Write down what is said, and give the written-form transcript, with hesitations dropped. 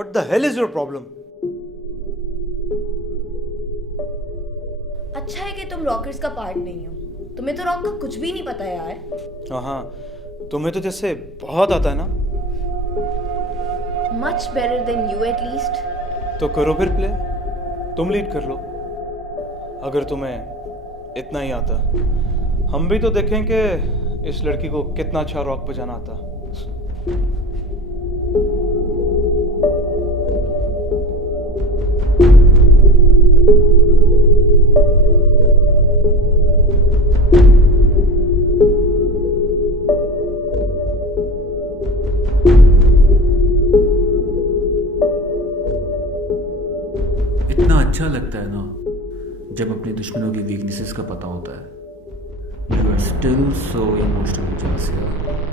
What the hell is your problem? अच्छा है कि तुम रॉकेट्स का पार्ट नहीं हो। तुम्हें तो रॉक का कुछ भी नहीं पता यार। हाँ, तुम्हें तो जैसे बहुत आता है ना। Much better than you at least. तो करो फिर प्ले, तुम लीड कर लो। अगर तुम्हें इतना ही आता, हम भी तो देखें कि इस लड़की को कितना अच्छा रॉक बजाना आता। इतना अच्छा लगता है ना जब अपने दुश्मनों की वीकनेसेस का पता होता है। You are still so emotional Jasia.